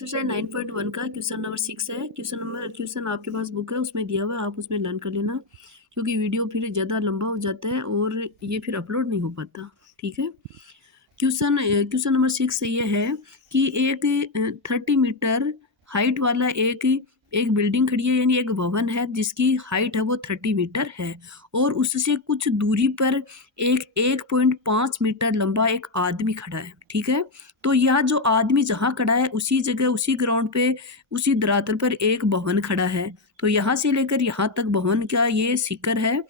Exercise 9.1 का question number 6 है। Question आपके पास बुक है, उसमें दिया हुआ है, आप उसमें लर्न कर लेना, क्योंकि वीडियो फिर ज़्यादा लंबा हो जाता है और ये फिर अपलोड नहीं हो पाता। ठीक है। क्वेश्चन नंबर 6 ये है कि एक 30 मीटर हाइट वाला एक एक बिल्डिंग खड़ी है, यानी एक भवन है जिसकी हाइट है वो 30 मीटर है, और उससे कुछ दूरी पर एक 1.5 मीटर लंबा एक आदमी खड़ा है। ठीक है। तो यह जो आदमी जहाँ खड़ा है उसी जगह, उसी ग्राउंड पे, उसी धरातल पर एक भवन खड़ा है। तो यहाँ से लेकर यहाँ तक भवन का ये शिखर है,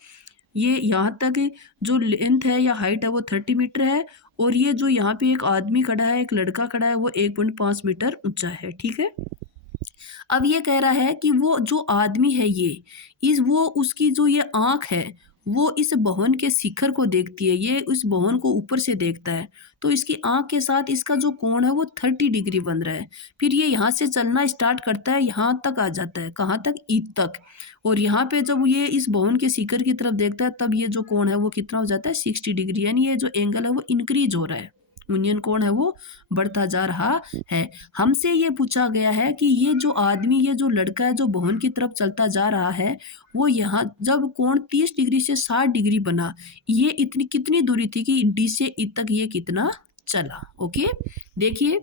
ये यहाँ तक जो लेंथ है या हाइट है वो 30 मीटर है, और ये जो यहाँ पे एक आदमी खड़ा है, एक लड़का खड़ा है, वो 1.5 मीटर ऊंचा है। ठीक है। अब ये कह रहा है कि वो जो आदमी है ये वो उसकी जो ये आँख है वो इस भवन के शिखर को देखती है, ये इस भवन को ऊपर से देखता है। तो इसकी आँख के साथ इसका जो कोण है वो 30 डिग्री बन रहा है। फिर ये यहाँ से चलना स्टार्ट करता है, यहाँ तक आ जाता है, कहाँ तक, ई तक। और यहाँ पे जब ये इस भवन के शिखर की तरफ देखता है तब ये जो कोण है वो कितना हो जाता है, 60 डिग्री, यानी ये जो एंगल है वो इंक्रीज हो रहा है, यूनियन कोण है वो बढ़ता जा रहा है। हमसे ये पूछा गया है कि ये जो आदमी, ये जो लड़का है जो भवन की तरफ चलता जा रहा है, वो यहाँ जब कोण 30 डिग्री से 60 डिग्री बना, ये इतनी कितनी दूरी थी कि डी से ई तक ये कितना चला। ओके, देखिए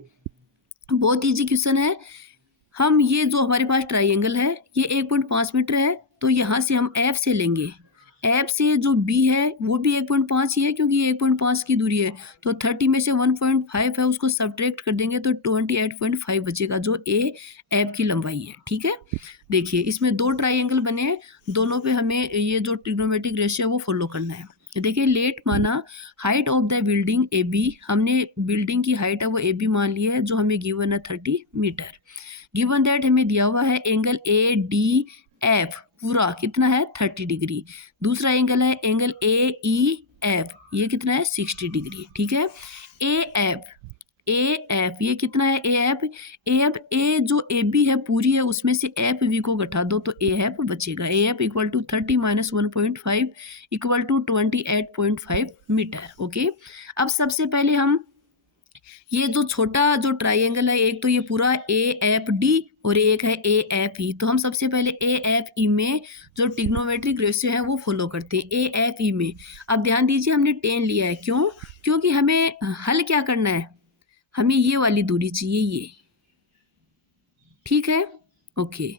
बहुत इजी क्वेश्चन है। हम ये जो हमारे पास ट्राइंगल है ये 1.5 मीटर है, तो यहाँ से हम एफ से लेंगे, एफ से जो बी है वो भी 1.5 ही है, क्योंकि ये 1.5 की दूरी है। तो 30 में से 1.5 है, उसको सब्ट्रैक्ट कर देंगे तो 28.5 बचेगा, जो ए एफ की लंबाई है। ठीक है। देखिए इसमें दो ट्राइंगल बने हैं, दोनों पे हमें ये जो ट्रिग्नोमेट्रिक रेशियो है वो फॉलो करना है। देखिए लेट माना height of the building A B, हमने बिल्डिंग की हाइट है वो ए बी मान ली है, जो हमें गिवन है 30 मीटर। गिवन दैट हमें दिया हुआ है एंगल ए डी एफ पूरा कितना है, 30 डिग्री। दूसरा एंगल है एंगल ए ई एफ, ये कितना है, 60 डिग्री। ठीक है। ए एफ ये कितना है, ए जो ए बी है पूरी है, उसमें से एफ वी को घटा दो तो ए एफ बचेगा। A F equal to 30 minus 1.5 equal to 28.5 meter. Okay. अब सबसे पहले हम ये जो छोटा जो ट्राइंगल है, एक तो ये पूरा ए एफ डी और एक है ए एफ ई, तो हम सबसे पहले ए एफ ई में जो ट्रिग्नोमेट्रिक रेशियो है वो फॉलो करते हैं। ए एफ ई में अब ध्यान दीजिए हमने 10 लिया है, क्यों, क्योंकि हमें हल क्या करना है, हमें ये वाली दूरी चाहिए ये। ठीक है। ओके।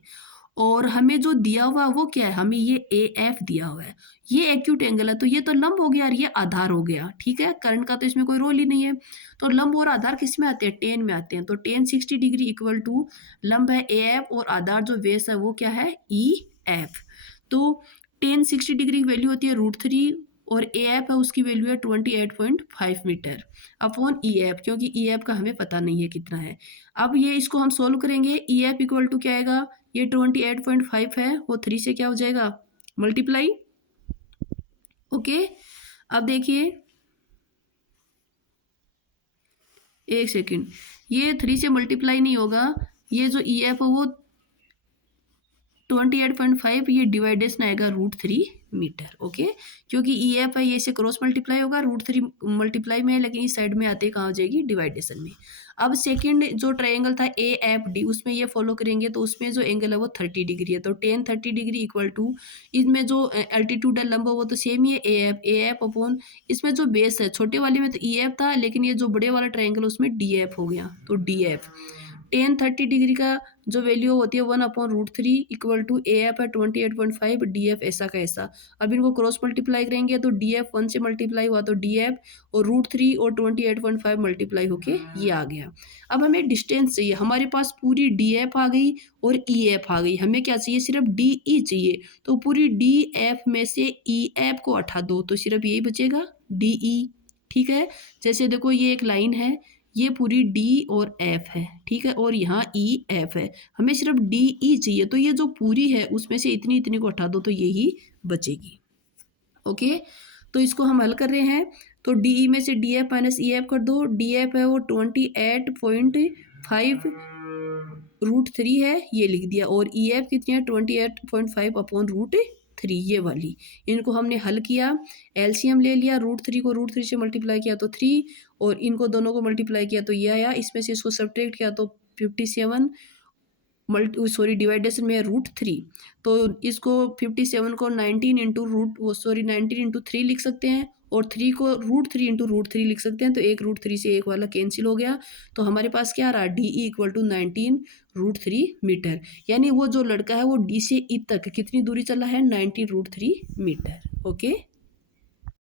और हमें जो दिया हुआ वो क्या है, हमें ये ए एफ दिया हुआ है, ये एक्यूट एंगल है, तो ये तो लंब हो गया और ये आधार हो गया। ठीक है। करंट का तो इसमें कोई रोल ही नहीं है, तो लंब और आधार किस में आते हैं, टेन में आते हैं। तो टेन 60 डिग्री इक्वल टू लंब है ए एफ और आधार जो बेस है वो क्या है, ई एफ। तो टेन 60 डिग्री की वैल्यू होती है √3 और ए एफ है उसकी वैल्यू है 28.5 मीटर अपॉन ई एफ, क्योंकि ई एफ का हमें पता नहीं है कितना है। अब ये इसको हम सोल्व करेंगे, ई एफ इक्वल टू क्या आएगा, ये 28.5 है, वो 3 से क्या हो जाएगा, मल्टीप्लाई। ओके। अब देखिए एक सेकंड, ये 3 से मल्टीप्लाई नहीं होगा, ये जो ई एफ है वो 28.5, ये डिवाइडेशन आएगा √3 मीटर। ओके। क्योंकि ई एफ है ये इसे क्रॉस मल्टीप्लाई होगा, √3 मल्टीप्लाई में है, लेकिन इस साइड में आते कहाँ हो जाएगी, डिवाइडेशन में। अब सेकंड जो ट्रायंगल था ए एफ डी, उसमें ये फॉलो करेंगे तो उसमें जो एंगल है वो 30 डिग्री है, तो टेन 30 डिग्री इक्वल टू इसमें जो एल्टीट्यूड है लंबा वो तो सेम ही है, ए एफ अपॉन इसमें जो बेस है, छोटे वाले में तो ई एफ था, लेकिन ये जो बड़े वाला ट्रायंगल उसमें डी एफ हो गया, तो डी एफ टेन 30 डिग्री का जो वैल्यू होती है 1/√3 इक्वल टू ए एफ है 28.5, डी एफ ऐसा का ऐसा। अब इनको क्रॉस मल्टीप्लाई करेंगे तो डी एफ 1 से मल्टीप्लाई हुआ तो डी एफ और √3 और 28.5 मल्टीप्लाई होके ये आ गया। अब हमें डिस्टेंस चाहिए, हमारे पास पूरी डी एफ आ गई और ई एफ आ गई, हमें क्या चाहिए, सिर्फ डी ई चाहिए। तो पूरी डी एफ में से ई एफ को हटा दो तो सिर्फ यही बचेगा, डी ई। ठीक है। जैसे देखो ये एक लाइन है, ये पूरी डी और एफ है, ठीक है, और यहाँ ई एफ है, हमें सिर्फ डी ई चाहिए, तो ये जो पूरी है उसमें से इतनी इतनी को हटा दो तो यही बचेगी। ओके। तो इसको हम हल कर रहे हैं, तो डी ई में से D F minus E F कर दो, डी एफ है वो 28.5 √3 है, ये लिख दिया, और ई एफ कितनी है 28.5 अपॉन √3, ये वाली। इनको हमने हल किया, एलसीएम ले लिया, √3 को √3 से मल्टीप्लाई किया तो 3, और इनको दोनों को मल्टीप्लाई किया तो ये आया, इसमें से इसको सब्ट्रैक्ट किया तो 57 डिवाइडेशन में है √3। तो इसको 57 को 19 इंटू 3 लिख सकते हैं, और 3 को √3 इंटू √3 लिख सकते हैं। तो एक √3 से एक वाला कैंसिल हो गया, तो हमारे पास क्या आ रहा है, DE = 19 √3 मीटर। यानी वो जो लड़का है वो D से E तक कितनी दूरी चला है, 19 √3 मीटर। ओके।